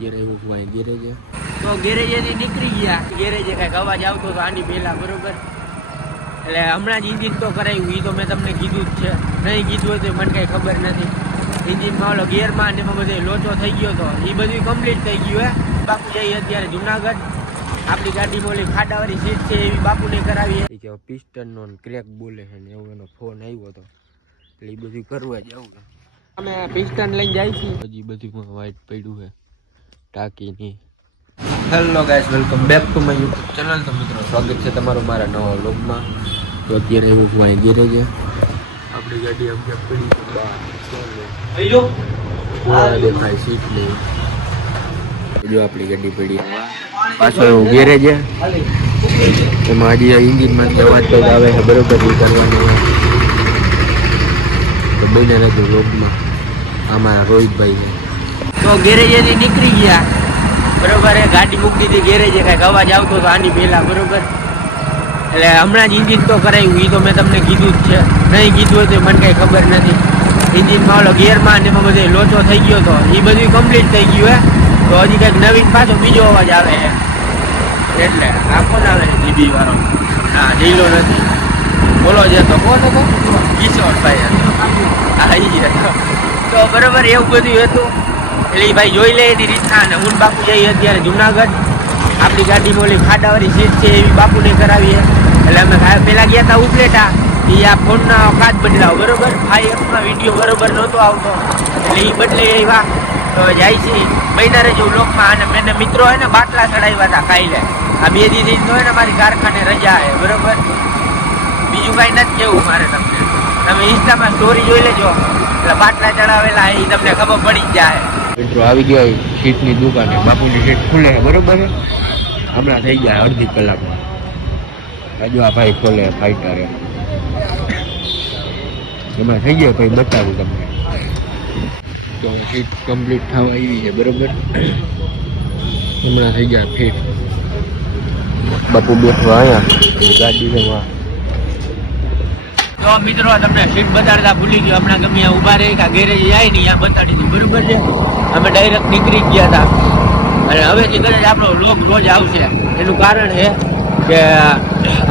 Garage તો ગેરેજેથી નીકળી ગયા. ગેરેજે કઈક અવાજ આવતો હતો આની પહેલા, બરોબર. એટલે હમણાં જ ઇન્જિન તો કરાવ્યું, એ તો મેં તમને કીધું જ છે. નહીં કીધું હોય તો મને કઈ ખબર નથી. ઇન્જિનમાં ઓલો ગિયરમાં ને એમાં બધો લોચો થઈ ગયો હતો, એ બધું કમ્પ્લીટ થઈ ગયું હે. બાપુ જઈએ અત્યારે જુનાગઢ. આપણી ગાડીમાં ઓલી ખાડાવાળી સીટ છે એવી બાપુને કરાવીએ. કે પિસ્ટનનો ક્રેક બોલે છે ને એવું એનો ફોન આવ્યો હતો, એટલે એ બધું કરવા જવું છે. અમે પિસ્ટન લઈને જાય છીએ. હજી બધું વાઇટ પડ્યું છે ટાંકીની. Hello guys, welcome back to my YouTube channel. તો મિત્રો, સ્વાગત છે તમારું મારા નવા વ્લોગમાં. તો અત્યારે એવું હું અહીં ગેરેજ છે. આપણી ગાડી આમ ક્યાંક પડી છે બહાર, દેખાય સીટ નહીં. જો આપણી ગાડી પડી પાછો એવું ગેરેજ છે. એમાં હજી ઇન્જિનમાંથી અવાજ કંઈક આવે છે, બરોબર એ કરવાનું. તો બને રહેતું વ્લોગમાં. અમારા રોહિતભાઈ છે. તો ગેરેજેથી નીકળી ગયા, બરોબર. એ ગાડી મૂકી દીધી ગેરેજે, કઈક અવાજ આવતો હતો આની પહેલા, બરોબર. એટલે હમણાં જ ઇન્જિન તો કરાવ્યું, એ તો મેં તમને કીધું જ છે. નહીં કીધું હોય તો મને કઈ ખબર નથી. ઇન્જિનમાં ઓલો ગિયરમાં ને એમાં બધો લોચો થઈ ગયો હતો, એ બધું કમ્પ્લીટ થઈ ગયું હે. તો હજી કંઈક નવીન પાછો બીજો અવાજ આવે છે. એટલે આ કોણ આવે છે? જીબી વાળો. હા, જીલો નથી, બોલો છે. તો કોણ હતો? કિશોરભાઈ હતો. હા, એ હતો. તો બરોબર એવું બધું હતું. એટલે ભાઈ જોઈ લે એની રીતના. અને હું બાપુ જઈએ અત્યારે જુનાગઢ. આપણી ગાડીમાં ઓલી ખાડાવાળી સીટ છે એવી બાપુને કરાવીએ. એટલે અમે પેલા ગયા હતા ઉપલેટા, એ આ ફોનના કાચ બદલાવ, બરોબર. આ એપમાં વિડીયો બરોબર નહોતો આવતો, એટલે એ બદલે એવા. તો જાય છે મહિના રહેજો લોકમાં. અને મેં મિત્રો હોય ને બાટલા ચડાવ્યા હતા કાલે. આ 2 દિવસ તો હોય ને મારી કારખાને રજા છે, બરોબર. બીજું કાંઈ નથી કેવું મારે તમને. તમે ઇન્સ્ટામાં સ્ટોરી જોઈ લેજો, એટલે બાટલા ચડાવેલા એ તમને ખબર પડી જ જાય. મિત્રો આવી ગયા સીટની દુકાને. બાપુની સીટ ખુલે છે, બરોબર છે. હમણાં થઈ જાય અડધી કલાકમાં. હજુ આ ભાઈ ખોલે ફાઈટર એમાં થઈ ગયા. ભાઈ બતાવું તમને. તો સીટ કમ્પ્લીટ થવા આવી છે, બરોબર. હમણાં થઈ ગયા ફિટ. બાપુ બેઠવા અહીંયા ગાડી જવા. તો મિત્રો તમને સીટ બતાડતા ભૂલી ગયો. હમણાં ગમે ઊભા રહી કે ગેરેજ જાય ને ત્યાં બતાડી દીધું, બરોબર છે. અમે ડાયરેક્ટ નીકળી ગયા હતા. અને હવેથી કદાચ આપણો વ્લોગ રોજ આવશે. એનું કારણ છે કે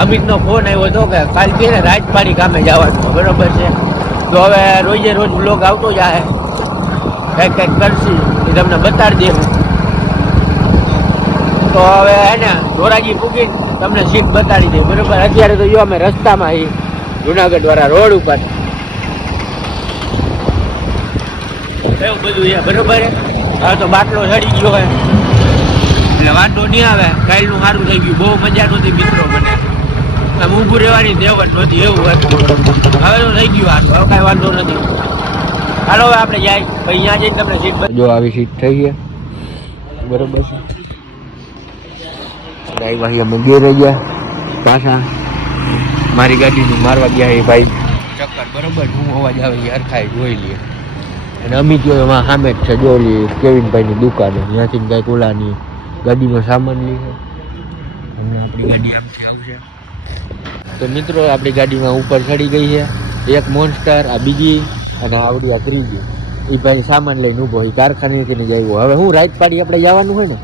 અમિતનો ફોન આવ્યો હતો કે કાલ છે ને રાજપાડી ગામે જવાનું, બરોબર છે. તો હવે રોજે રોજ વ્લોગ આવતો જાય, કંઈક કંઈક કરશી એ તમને બતાડી દેવું. તો હવે હે ને ધોરાજી પૂગી તમને સીટ બતાડી દે, બરોબર. અત્યારે તો જો અમે રસ્તામાં એ જુનાગઢ વાળા રોડ ઉપર એવું બધું છે, બરોબર. હવે તો બાટલો ચડી ગયો હોય એટલે વાંધો નહીં આવે. કાલનું સારું થઈ ગયું, બહુ મજા નહોતી મિત્રો મને. આમ ઊભું રહેવાની દેવ જ નહોતી, એવું હતું. હવે તો થઈ ગયું સારું, હવે કાંઈ વાંધો નથી. હાલો હવે આપણે જાય, પછી ત્યાં જઈને તમને સીટ જો આવી સીટ થઈ છે, બરોબર છે. ભાઈ અમે ગેરેજ ગયા પાછા. મારી ગાડીનું મારવા ગયા એ ભાઈ ચક્કર, બરોબર. હું અવાજ આવે એ હરખાઈ જોઈ લઈએ. અને અમિત જો એમાં સામે જ છે, જોઈ કેવિનભાઈની દુકાને. ત્યાંથી કાંઈક ઓલાની ગાડીનો સામાન લઈએ. હમણાં આપણી ગાડી આમથી આવશે. તો મિત્રો આપણી ગાડીમાં ઉપર ચડી ગઈ છે એક મોન્સ્ટર, આ બીજી અને આવડી આ ત્રીજી. એ ભાઈ સામાન લઈને ઊભો, એ કારખાનેથી જ આવ્યો. હવે હું રાઈટ પાડી આપણે જવાનું હોય ને,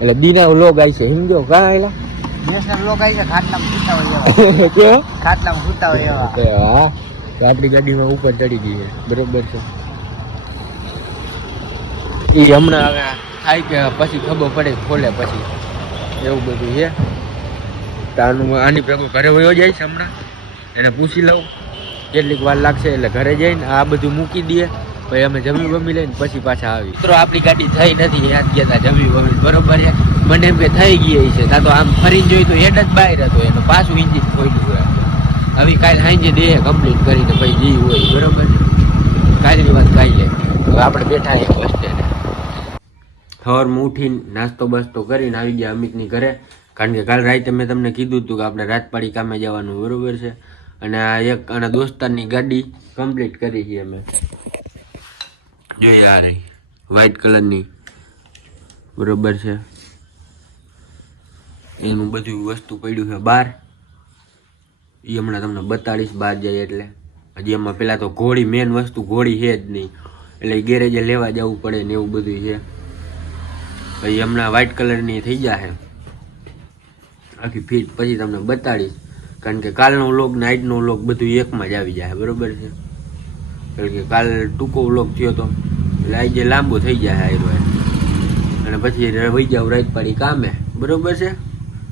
એટલે દીના લોગ આવી છે. સમજો કાં આવેલા આપણી ગાડીમાં ઉપર ચડી ગઈ છે, બરોબર છે. એ હમણાં હવે થાય કે પછી ખબર પડે, ખોલે પછી એવું બધું છે. આની ભેગો ઘરે વયો જાય છે. હમણાં એને પૂછી લઉં કેટલીક વાર લાગશે, એટલે ઘરે જઈને આ બધું મૂકી દઈએ. પછી અમે જમી બમી લઈને પછી પાછા આવી. મિત્રો આપણી ગાડી થઈ નથી, યાદ ગયા હતા જમી બમી, બરોબર છે. મને એમ કે થઈ ગઈ છે, તા તો આમ ફરીને જોઈ તો હેડ જ બહાર હતો, એનું પાછું ઇન્જિન ખોલ્યું હોય. હવે કાલે સાંજે દે કમ્પ્લીટ કરીને પછી જી હોય, બરોબર. કાલની વાત કાંઈ લે. હવે આપણે બેઠા એક બસ સ્ટેન્ડ. સવારમાં ઉઠીને નાસ્તો બાસ્તો કરીને આવી ગયા અમિતની ઘરે. કારણ કે કાલ રાતે મેં તમને કીધું હતું કે આપણે રાજપાડી કામે જવાનું, બરોબર છે. અને આ એક આના દોસ્તારની ગાડી કમ્પ્લીટ કરી છે અમે. જોઈએ આ રહી વ્હાઈટ કલરની, બરોબર છે. એનું બધું વસ્તુ પડ્યું છે બહાર, એ હમણાં તમને બતાડીશ બહાર જાય એટલે. હજી એમાં પેલા તો ઘોડી, મેન વસ્તુ ઘોડી છે જ નહીં, એટલે ગેરેજે લેવા જવું પડે ને એવું બધું છે. પછી હમણાં વ્હાઇટ કલરની થઈ જશે આખી ફીટ, પછી તમને બતાડીશ. કારણ કે કાલનો વ્લોગ ને આજનો વ્લોગ બધું એકમાં જ આવી જાય, બરોબર છે. કારણ કે કાલ ટૂંકો વ્લોગ થયો હતો એટલે આજે લાંબો થઈ જાય આયરો, અને પછી વહી જાવ રાજપાડી કામે, બરોબર છે.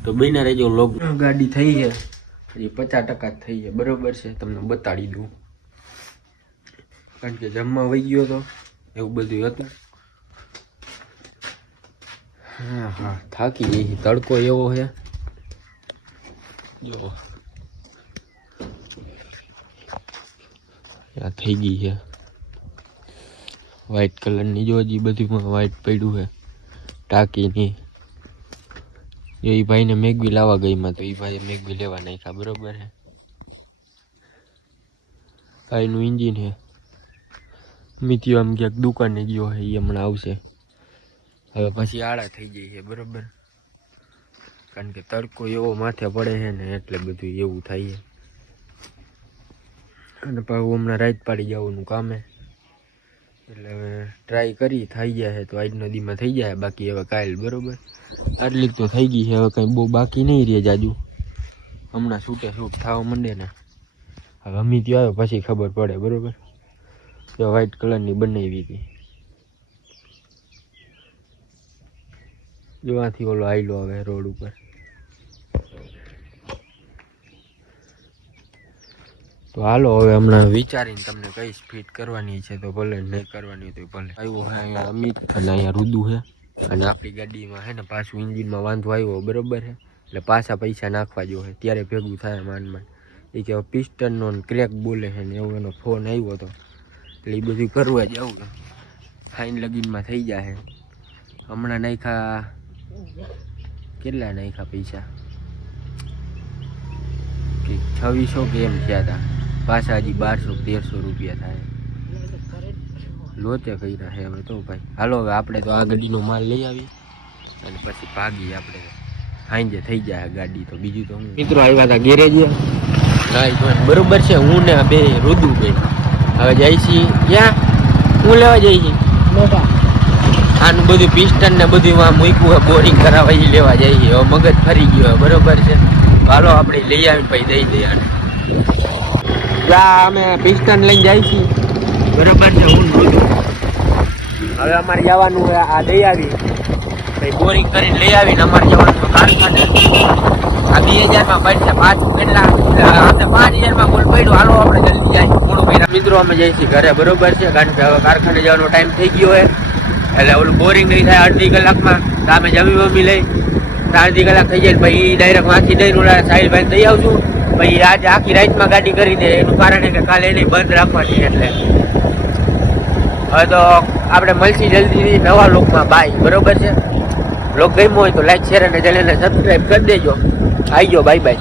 તો બિના રહેજો વ્લોગ. ગાડી થઈ છે હજી 50% જ થઈ છે, બરોબર છે. તમને બતાડી દઉં કારણ કે જમવા વહી ગયો હતો એવું બધું હતું. હા થાકી ગઈ, તડકો એવો છે જો થઈ ગઈ છે વ્હાઈટ કલરની. જો હજી બધું વ્હાઈટ પડ્યું છે ટાંકીની. એ ભાઈને મેગવી લાવવા ગઈમાં તો એ ભાઈએ મેગવી લેવા નાખ્યા, બરોબર છે. ભાઈનું ઇન્જિન છે. મિત્યો આમ ક્યાંક દુકાને ગયો છે, એ હમણાં આવશે. હવે પછી આળા થઈ જાય છે, બરોબર. કારણ કે તડકો એવો માથે પડે છે ને એટલે બધું એવું થાય છે. અને પાછું હમણાં રાત પાડી જવાનું કામે, એટલે હવે ટ્રાય કરી થઈ જાય તો આજનો દીમાં થઈ જાય, બાકી હવે કાલ, બરોબર. આટલી તો થઈ ગઈ છે, હવે કંઈ બહુ બાકી નહીં રહે જાજુ. હમણાં છૂટે છૂટ થવા માંડે ને, હવે અમી ત્યાં આવે પછી ખબર પડે, બરોબર. તો વ્હાઈટ કલરની બનાવી હતી. જોવાથી ઓલો આયલો આવે રોડ ઉપર. તો હાલો હવે હમણાં વિચારીને તમને કઈ ફિટ કરવાની છે તો ભલે, નહીં કરવાની તો ભલે. આવ્યો હે અહીંયા અમિત અને અહીંયા રુદુ છે, અને આપણી ગાડીમાં હે ને પાછું ઇન્જિનમાં વાંધો આવ્યો, બરોબર છે. એટલે પાછા પૈસા નાખવા જો છે ત્યારે ભેગું થાય માંડ માંડ. એ કે પિસ્ટનનો ક્રેક બોલે છે ને એવું એનો ફોન આવ્યો હતો, એટલે એ બધું કરવા જ આવું ફાઇન લગીનમાં થઈ જાય. હમણાં નાખ્યા કેટલા નાખ્યા પૈસા કે 2600 કે એમ થયા હતા. પાછા હજી 1200-1300 રૂપિયા થાય. લોચે કર્યા છે હવે તો ભાઈ. હાલો હવે આપણે તો આ ગાડીનો માલ લઈ આવી અને પછી ભાગી આપણે. સાંજે થઈ જાય ગાડી તો બીજું તો હું. મિત્રો આવ્યા હતા ગેરેજે, બરોબર છે. હું ને બે રુદુ ગઈ હવે જાય છીએ ક્યાં, હું લેવા જઈ છીએ આનું બધું પિસ્ટન ને બધું આમ મૂક્યું હોય બોરિંગ કરાવવા, એ લેવા જઈએ. હવે મગજ ફરી ગયો, બરોબર છે. હાલો આપણે લઈ આવીને પછી દઈ દઈએ. ત્યાં અમે પિસ્ટન લઈને જાય છીએ, બરોબર છે. હું હવે અમારે જવાનું હોય આ દઈ આવી પછી બોરિંગ કરીને લઈ આવીને અમારે જવાનું કારખાને. આ 2000માં પડશે પાછું કેટલા આપણે 5000માં બોલ પડ્યું. હાલો આપણે જલ્દી જાય મોડું કર્યા. મિત્રો અમે જઈએ છીએ ઘરે, બરોબર છે. કારણ કે હવે કારખાને જવાનો ટાઈમ થઈ ગયો હોય એટલે ઓલું બોરિંગ નહીં થાય અડધી કલાકમાં. તો અમે જમી લઈ અડધી કલાક થઈ જાય પછી ડાયરેક્ટ વાંચી દઈને ઓલા સાહિલભાઈ દઈ આવશું. પછી આજે આખી રાતમાં ગાડી કરી દે, એનું કારણ કે કાલે એને બંધ રાખવાની. એટલે હવે તો આપણે મળશી જલ્દી નવા લોકમાં. બાય, બરોબર છે. લોક ગમ્યો હોય તો લાઈક શેર અને ચેનલને સબસ્ક્રાઈબ કરી દેજો. આવી ગયો, બાય બાય.